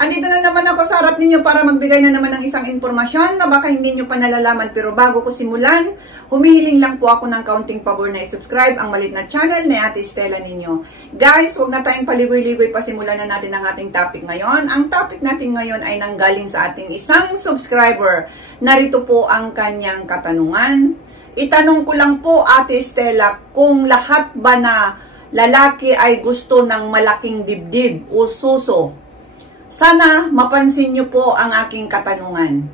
Andito na naman ako sa harap ninyo para magbigay na naman ng isang impormasyon na baka hindi nyo pa nalalaman. Pero bago ko simulan, humihiling lang po ako ng kaunting pabor na i-subscribe ang maliit na channel ni Ate Stella ninyo. Guys, huwag na tayong paligoy-ligoy pa, simulan na natin ang ating topic ngayon. Ang topic natin ngayon ay nanggaling sa ating isang subscriber. Narito po ang kanyang katanungan. Itanong ko lang po, Ate Stella, kung lahat ba na lalaki ay gusto ng malaking dibdib o suso? Sana mapansin niyo po ang aking katanungan.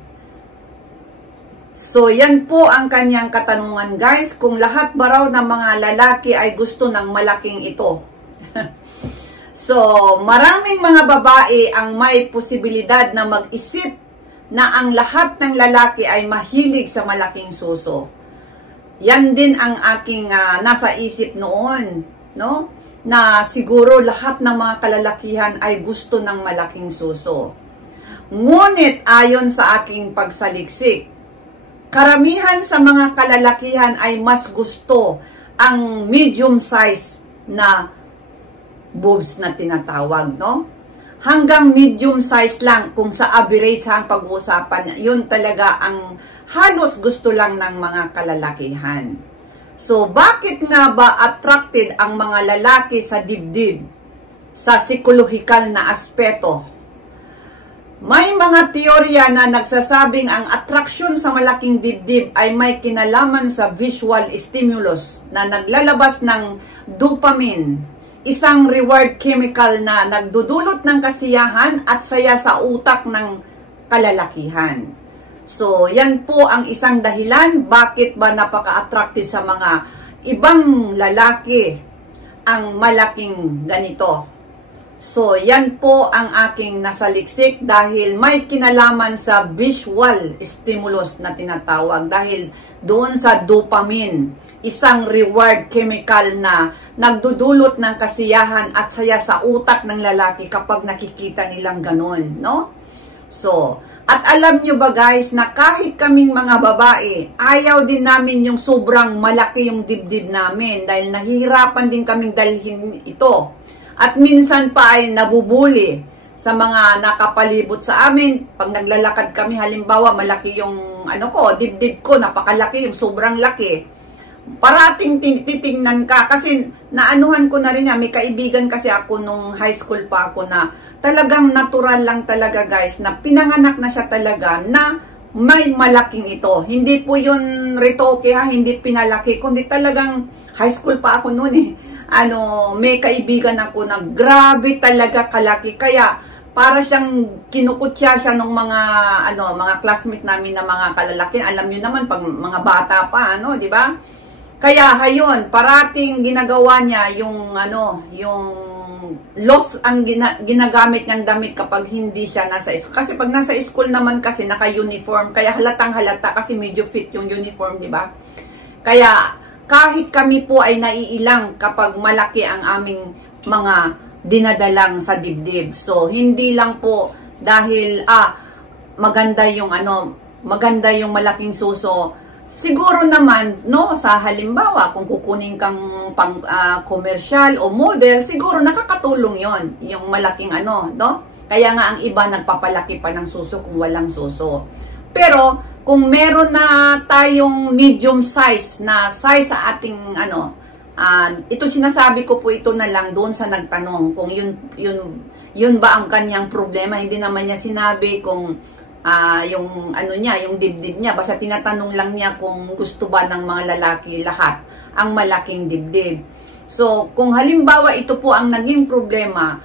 So, yan po ang kanyang katanungan, guys. Kung lahat ba raw ng mga lalaki ay gusto ng malaking ito. So, maraming mga babae ang may posibilidad na mag-isip na ang lahat ng lalaki ay mahilig sa malaking suso. Yan din ang aking nasa isip noon, no? Na siguro lahat ng mga kalalakihan ay gusto ng malaking suso. Ngunit ayon sa aking pagsaliksik, karamihan sa mga kalalakihan ay mas gusto ang medium size na boobs na tinatawag, no? Hanggang medium size lang kung sa average ang pag-uusapan, yun talaga ang halos gusto lang ng mga kalalakihan. So, bakit nga ba attracted ang mga lalaki sa dibdib? Sa psikolohikal na aspeto. May mga teorya na nagsasabing ang attraction sa malaking dibdib ay may kinalaman sa visual stimulus na naglalabas ng dopamine, isang reward chemical na nagdudulot ng kasiyahan at saya sa utak ng kalalakihan. So, yan po ang isang dahilan bakit ba napaka-attracted sa mga ibang lalaki ang malaking ganito. So, yan po ang aking nasaliksik dahil may kinalaman sa visual stimulus na tinatawag. Dahil doon sa dopamine, isang reward chemical na nagdudulot ng kasiyahan at saya sa utak ng lalaki kapag nakikita nilang ganon, no? So, at alam nyo ba guys na kahit kaming mga babae, ayaw din namin yung sobrang malaki yung dibdib namin dahil nahihirapan din kaming dalhin ito. At minsan pa ay nabubuli sa mga nakapalibot sa amin. Pag naglalakad kami, halimbawa malaki yung dibdib ko, napakalaki, yung sobrang laki. Parating titingnan ka kasi naanuhan ko na rin may kaibigan kasi ako nung high school pa ako na talagang natural lang talaga guys na pinanganak na siya talaga na may malaking ito. Hindi po yun retoke hindi pinalaki, kundi talagang high school pa ako noon may kaibigan ako na grabe talaga kalaki, kaya para siyang kinukutya siya ng mga classmates namin na mga kalalaki. Alam niyo naman pag mga bata pa di ba? Kaya hayon, parating ginagawa niya yung loss ang ginagamit niyang damit kapag hindi siya nasa school. Kasi pag nasa school naman kasi naka-uniform, kaya halatang halata kasi medyo fit yung uniform, di ba? Kaya kahit kami po ay naiilang kapag malaki ang aming mga dinadalang sa dibdib. So hindi lang po dahil maganda yung malaking suso. Siguro naman, sa halimbawa, kung kukunin kang pang komersyal o model, siguro nakakatulong yon yung malaking Kaya nga ang iba nagpapalaki pa ng suso kung walang suso. Pero, kung meron na tayong medium size na size sa ating ito sinasabi ko po ito na lang doon sa nagtanong, kung yun ba ang kanyang problema. Hindi naman niya sinabi kung yung dibdib niya. Basta tinatanong lang niya kung gusto ba ng mga lalaki lahat ang malaking dibdib. So, kung halimbawa ito po ang naging problema,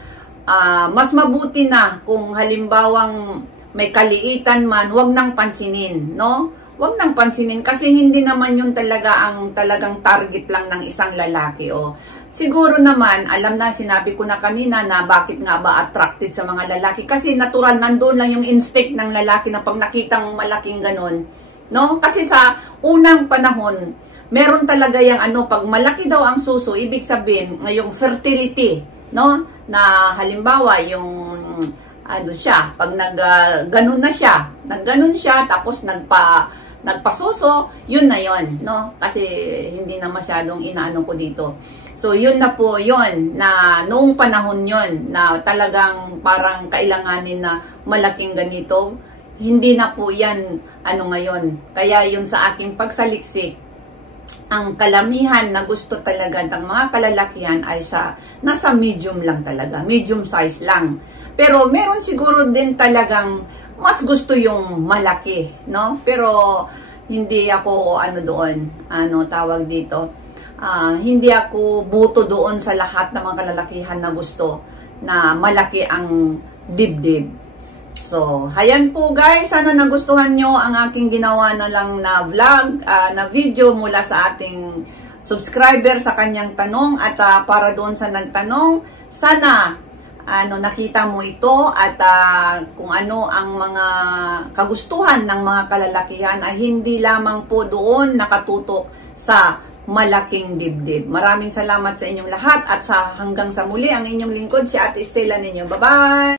mas mabuti na kung halimbawang may kaliitan man, wag nang pansinin, no? Wag nang pansinin kasi hindi naman yun talaga ang talagang target lang ng isang lalaki, Siguro naman, alam na, sinabi ko na kanina na bakit nga ba attracted sa mga lalaki. Kasi natural, nandoon lang yung instinct ng lalaki na pag nakitang malaking ganon. No? Kasi sa unang panahon, meron talaga yung pag malaki daw ang suso, ibig sabihin, yung fertility, no? Na halimbawa, yung pag nagganon na siya, tapos nagpasuso, yun na yun, no? Kasi hindi na masyadong inaano ko dito. So, yun na po yun, na noong panahon yun, na talagang parang kailanganin na malaking ganito, hindi na po yan, ano ngayon. Kaya yun sa aking pagsaliksik, ang kalamihan na gusto talaga ng mga kalalakihan ay nasa medium lang talaga, medium size lang. Pero meron siguro din talagang mas gusto yung malaki, no? Pero hindi ako tawag dito. Hindi ako buto doon sa lahat ng mga kalalakihan na gusto na malaki ang dibdib. So, ayan po guys, sana nagustuhan nyo ang aking ginawa na lang na vlog, na video mula sa ating subscriber sa kanyang tanong at para doon sa nagtanong, sana nakita mo ito at kung ano ang mga kagustuhan ng mga kalalakihan ay hindi lamang po doon nakatutok sa malaking dibdib. Maraming salamat sa inyong lahat at hanggang sa muli ang inyong lingkod si Ate Estela ninyo. Bye-bye!